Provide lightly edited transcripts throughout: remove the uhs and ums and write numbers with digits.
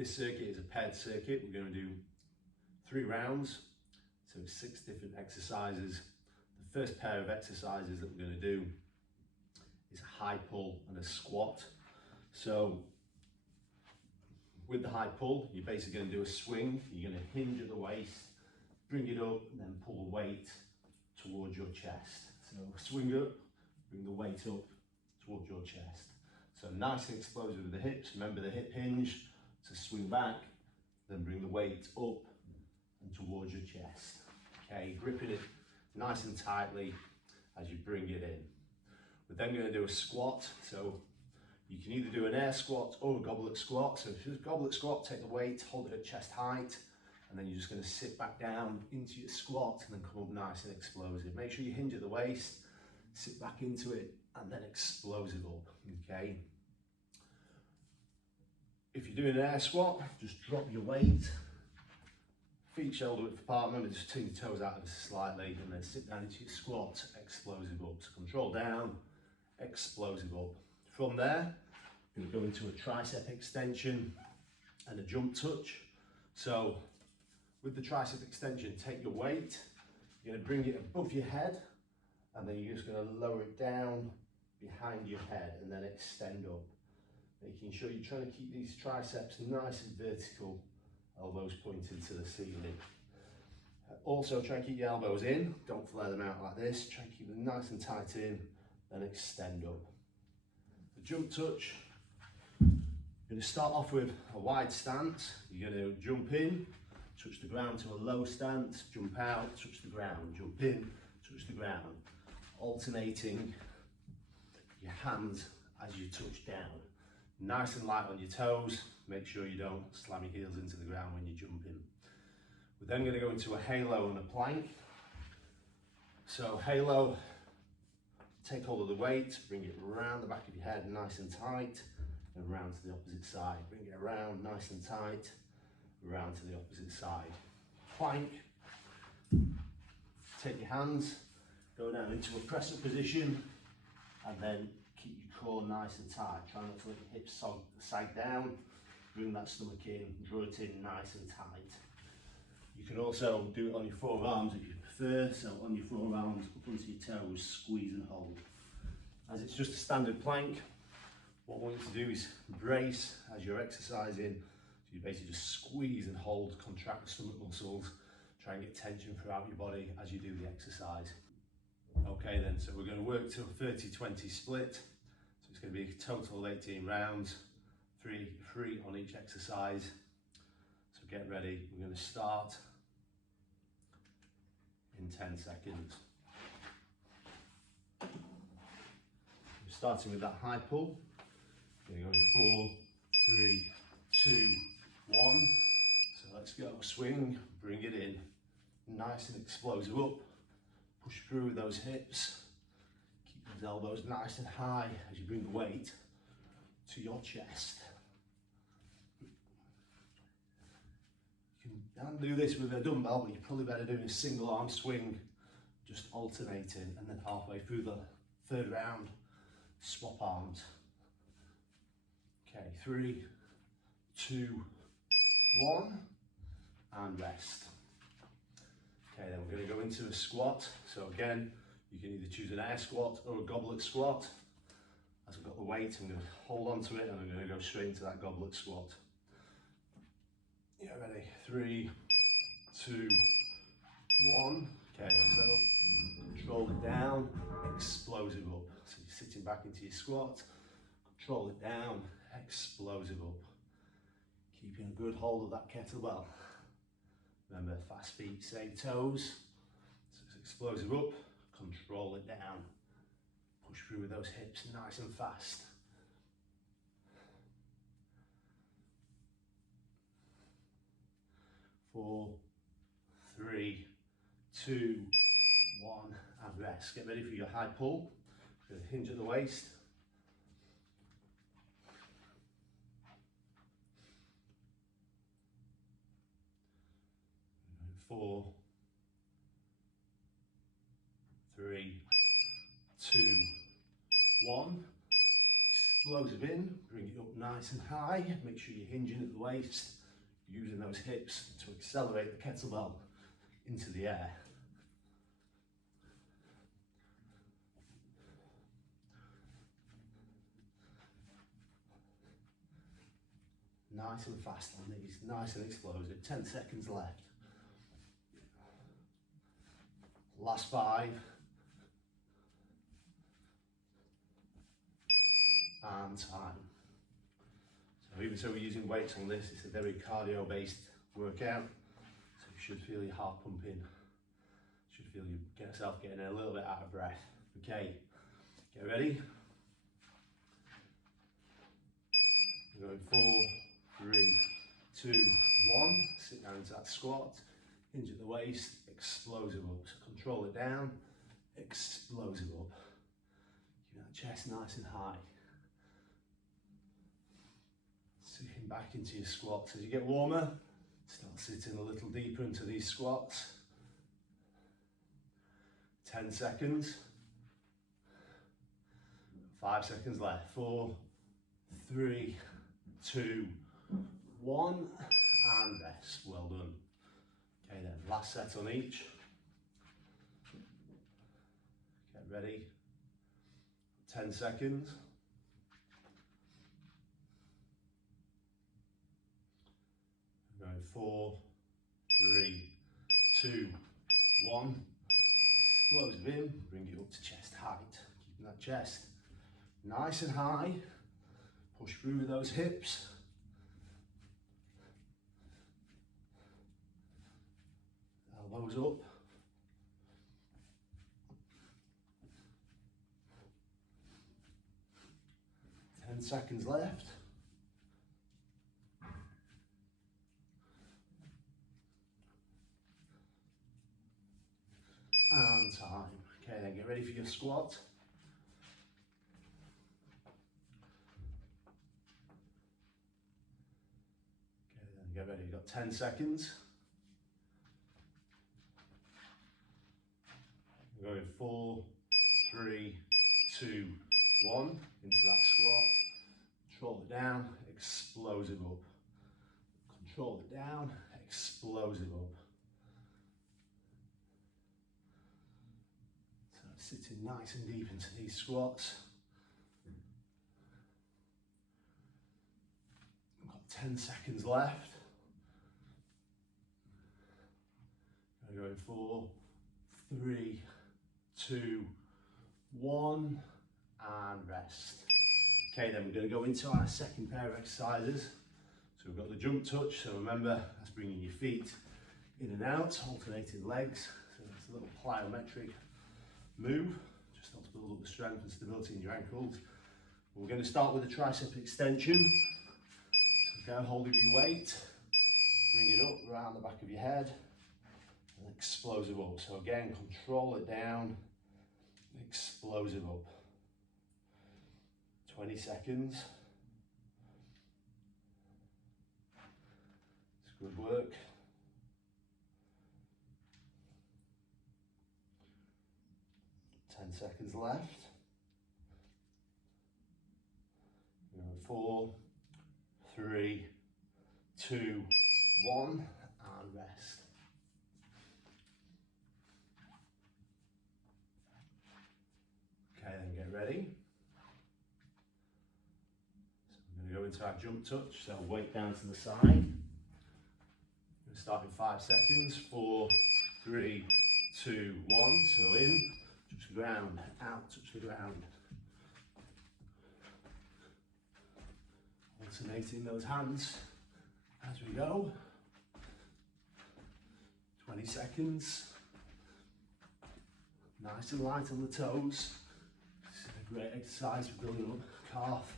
This circuit is a paired circuit. We're going to do 3 rounds, so 6 different exercises. The first pair of exercises that we're going to do is a high pull and a squat. So with the high pull, you're basically going to do a swing. You're going to hinge at the waist, bring it up, and then pull the weight towards your chest. So swing up, bring the weight up towards your chest. So nice and explosive with the hips. Remember the hip hinge to swing back, then bring the weight up and towards your chest. Okay, gripping it nice and tightly as you bring it in. We're then going to do a squat. So you can either do an air squat or a goblet squat. So if it's a goblet squat, take the weight, hold it at chest height, and then you're just going to sit back down into your squat and then come up nice and explosive. Make sure you hinge at the waist, sit back into it, and then explosive up, okay? If you're doing an air squat, just drop your weight, feet shoulder width apart. Remember, just turn your toes out ever so slightly, and then sit down into your squat, explosive up. So control down, explosive up. From there, you're going to go into a tricep extension and a jump touch. So with the tricep extension, take your weight, you're going to bring it above your head, and then you're just going to lower it down behind your head and then extend up. Making sure you're trying to keep these triceps nice and vertical, elbows pointing to the ceiling. Also try and keep your elbows in, don't flare them out like this, try and keep them nice and tight in, then extend up. The jump touch, you're going to start off with a wide stance. You're going to jump in, touch the ground to a low stance, jump out, touch the ground, jump in, touch the ground. Alternating your hands as you touch down. Nice and light on your toes. Make sure you don't slam your heels into the ground when you're jumping. We're then going to go into a halo and a plank. So halo, take hold of the weight, bring it around the back of your head nice and tight, and round to the opposite side. Bring it around nice and tight, round to the opposite side. Plank, take your hands, go down into a press-up position, and then keep your core nice and tight. Try not to let your hips sag down. Bring that stomach in, draw it in nice and tight. You can also do it on your forearms if you prefer. So on your forearms, up onto your toes, squeeze and hold. As it's just a standard plank, what I want you to do is brace as you're exercising. So you basically just squeeze and hold, contract the stomach muscles, try and get tension throughout your body as you do the exercise. Okay then, so we're going to work to a 30-20 split. So it's going to be a total of 18 rounds, three on each exercise. So get ready, we're going to start in 10 seconds. We're starting with that high pull. We're going to go in 4, 3, 2, 1. So let's go, swing, bring it in, nice and explosive up. Push through with those hips. Keep those elbows nice and high as you bring the weight to your chest. You can do this with a dumbbell, but you're probably better doing a single arm swing, just alternating, and then halfway through the 3rd round, swap arms. Okay, 3, 2, 1, and rest. Okay, then we're going to go into a squat. So again, you can either choose an air squat or a goblet squat. As I've got the weight, I'm going to hold on to it and I'm going to go straight into that goblet squat. Yeah, ready? 3, 2, 1. Okay, so control it down, explosive up. So you're sitting back into your squat, control it down, explosive up. Keeping a good hold of that kettlebell. Remember, fast feet, save toes. So it's explosive up, control it down. Push through with those hips nice and fast. Four, 3, 2, 1, and rest. Get ready for your high pull. Hinge at the waist. 4, 3, 2, 1. explosive in, bring it up nice and high, make sure you're hinging at the waist, using those hips to accelerate the kettlebell into the air. Nice and fast on these, nice and explosive. 10 seconds left. Last 5. And time. So even so we're using weights on this, it's a very cardio based workout. So you should feel your heart pumping. You should feel yourself getting a little bit out of breath. Okay, get ready. We're going 4, 3, 2, 1. Sit down into that squat. Hinge at the waist, explosive up. So control it down, explosive up. Keep that chest nice and high. Sinking back into your squats. As you get warmer, start sitting a little deeper into these squats. 10 seconds. 5 seconds left. 4, 3, 2, 1, and rest. Well done. Okay then, last set on each. Get ready. 10 seconds. We're going 4, 3, 2, 1. Explosive in, bring it up to chest height. Keeping that chest nice and high. Push through with those hips. Elbows up. Ten seconds left. And time. Okay, then get ready for your squat. Okay, then get ready. You've got 10 seconds. We're going 4, 3, 2, 1 into that squat. Control it down, explosive up. Control it down, explosive up. So sitting nice and deep into these squats. We've got 10 seconds left. We're going 4, 3, 2, 1, and rest. Okay, then we're going to go into our second pair of exercises. So we've got the jump touch, so remember that's bringing your feet in and out, alternating legs. So it's a little plyometric move, just helps build up the strength and stability in your ankles. We're going to start with a tricep extension. So go holding your weight, bring it up around the back of your head, and explosive up. So again, control it down, explosive up. 20 seconds. It's good work. Seconds left. 4, 3, 2, 1, and rest. Okay, then get ready. So we're going to go into our jump touch, so weight down to the side. We're going to start in 5 seconds. 4, 3, 2, 1. So in, touch the ground, out, touch the ground. Alternating those hands as we go. 20 seconds. Nice and light on the toes. This is a great exercise for building up calf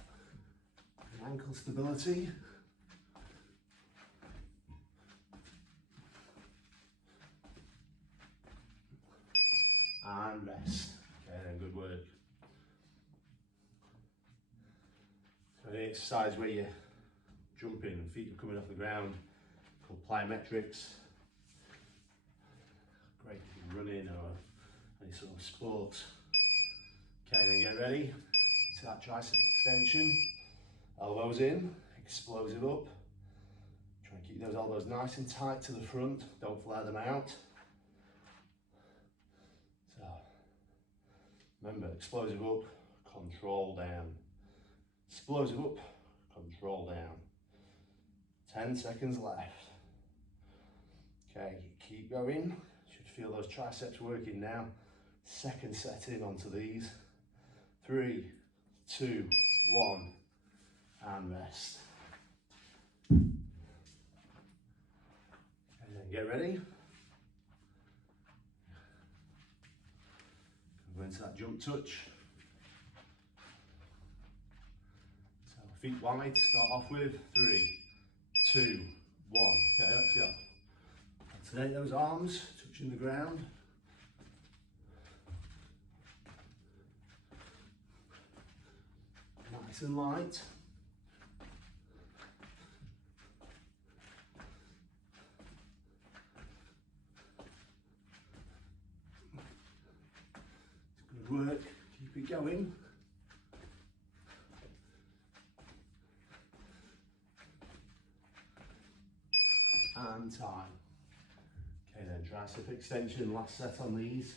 and ankle stability. And rest. Okay, then good work. So the exercise where you're jumping and feet are coming off the ground, called plyometrics. Great if you're running or any sort of sport. Okay, then get ready. into that tricep extension. Elbows in, explosive up. Try and keep those elbows nice and tight to the front, don't flare them out. So, remember, explosive up, control down. Explosive up, control down. 10 seconds left. Okay, keep going. Should feel those triceps working now. Second set in onto these. 3, 2, 1, and rest. And then get ready. Go into that jump touch. So feet wide, start off with 3, 2, 1. Okay, let's go. Alternate those arms, touching the ground. Nice and light. It's good work, keep it going. And time. Okay then, tricep extension, last set on these.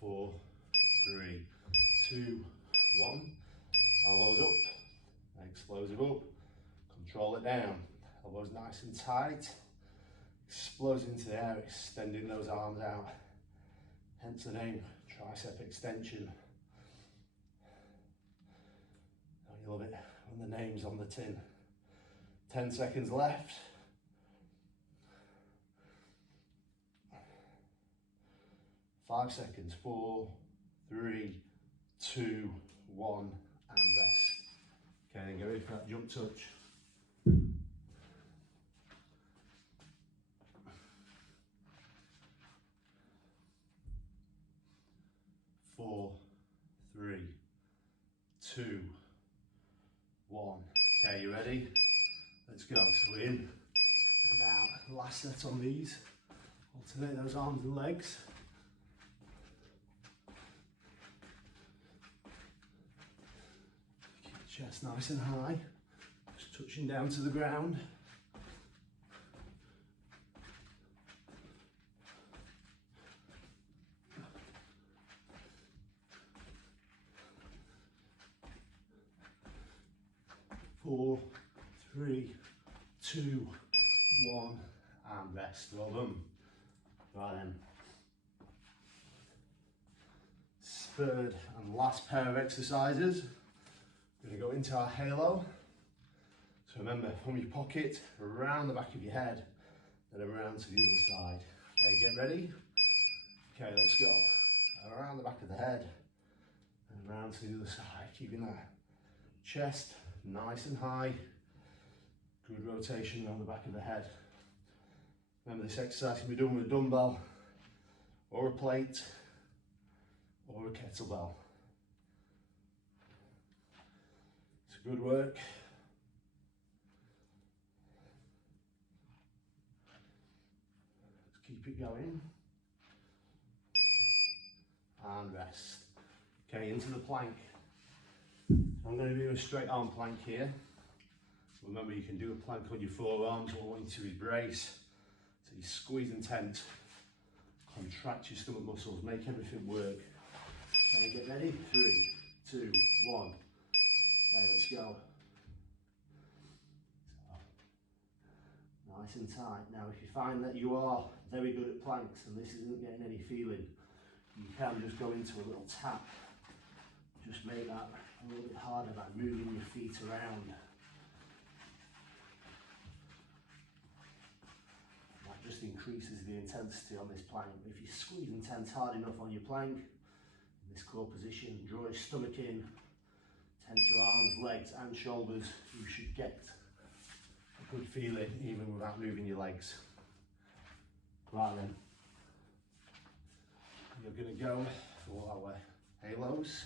Four, 3, 2, 1. Elbows up, explosive up, control it down. Elbows nice and tight, explosive into the air, extending those arms out. Hence the name, tricep extension. Don't you love it when the name's on the tin? 10 seconds left. 5 seconds, 4, 3, 2, 1, and rest. Okay, then get ready for that jump touch. 4, 3, 2, 1. Okay, you ready? Let's go. So in and out. Last set on these. Alternate those arms and legs. Keep the chest nice and high. Just touching down to the ground. Four, 3, 2, 1, and rest. Well done. Right then. Third and last pair of exercises. We're going to go into our halo. So remember, from your pocket, around the back of your head, then around to the other side. Okay, get ready. Okay, let's go. Around the back of the head, and around to the other side, keeping that chest nice and high. Good rotation around the back of the head. Remember, this exercise can be done with a dumbbell or a plate or a kettlebell. It's good work. Let's keep it going. And rest. Okay, into the plank. I'm going to do a straight arm plank here. Remember, you can do a plank on your forearms. All I want you to is brace. So you squeeze and tense. Contract your stomach muscles. Make everything work. Okay, get ready. 3, 2, 1. Okay, let's go. So, nice and tight. Now, if you find that you are very good at planks and this isn't getting any feeling, you can just go into a little tap. Just make that a little bit harder by moving your feet around. That just increases the intensity on this plank. If you squeeze and tense hard enough on your plank, in this core position, draw your stomach in, tense your arms, legs and shoulders, you should get a good feeling even without moving your legs. Right then, you're going to go for our halos.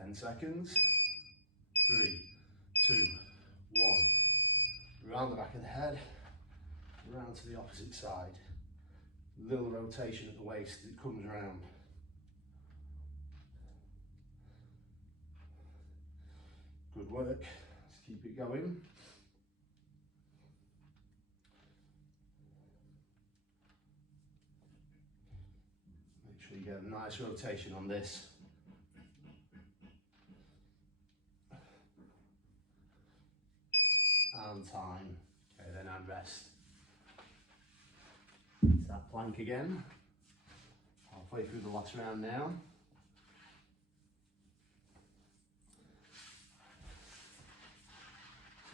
10 seconds. 3, 2, 1. Round the back of the head, round to the opposite side. Little rotation at the waist as it comes round. Good work, let's keep it going. Make sure you get a nice rotation on this. And time. Okay, then and rest. It's that plank again. Halfway through the last round now.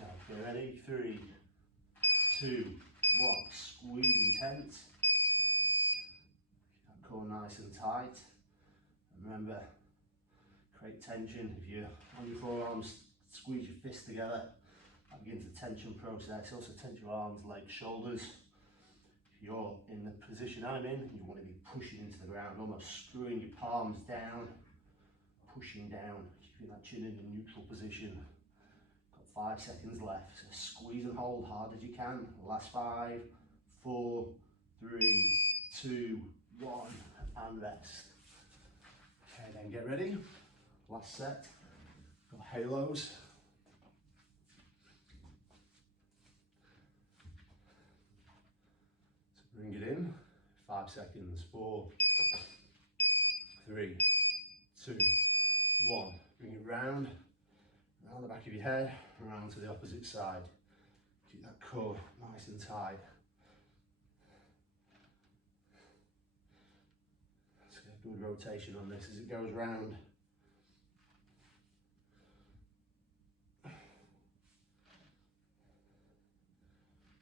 Okay, ready? 3, 2, 1. Squeeze intense. Keep that core nice and tight. And remember, create tension. If you're on your forearms, squeeze your fists together. That begins the tension process. Also tense your arms, legs, shoulders. If you're in the position I'm in, you want to be pushing into the ground, almost screwing your palms down, pushing down, keeping that chin in a neutral position. Got 5 seconds left. So squeeze and hold hard as you can. Last 5, 4, 3, 2, 1, and rest. Okay, then get ready. Last set. Got halos. Bring it in, 5 seconds, 4, 3, 2, 1. Bring it round the back of your head, round to the opposite side. Keep that core nice and tight. Let's get a good rotation on this as it goes round.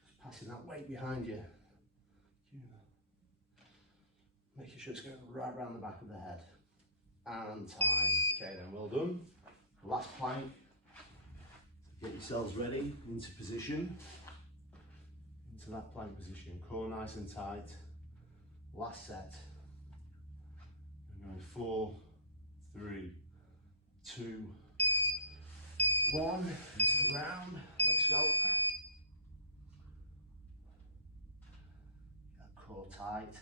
Just passing that weight behind you. Making sure it's going right round the back of the head. And time. Okay then, well done. Last plank. Get yourselves ready into position. Into that plank position. Core nice and tight. Last set. We're going 4, 3, 2, 1. Into the ground. Let's go. Get that core tight.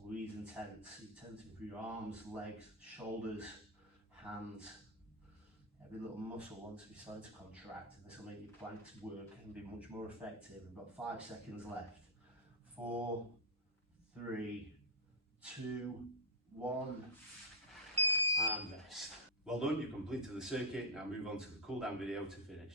Squeeze and tense. You tensing through your arms, legs, shoulders, hands. Every little muscle wants to be starting to contract, and this will make your planks work and be much more effective. We've got 5 seconds left. 4, 3, 2, 1, and rest. Well done, you've completed the circuit. Now move on to the cool down video to finish.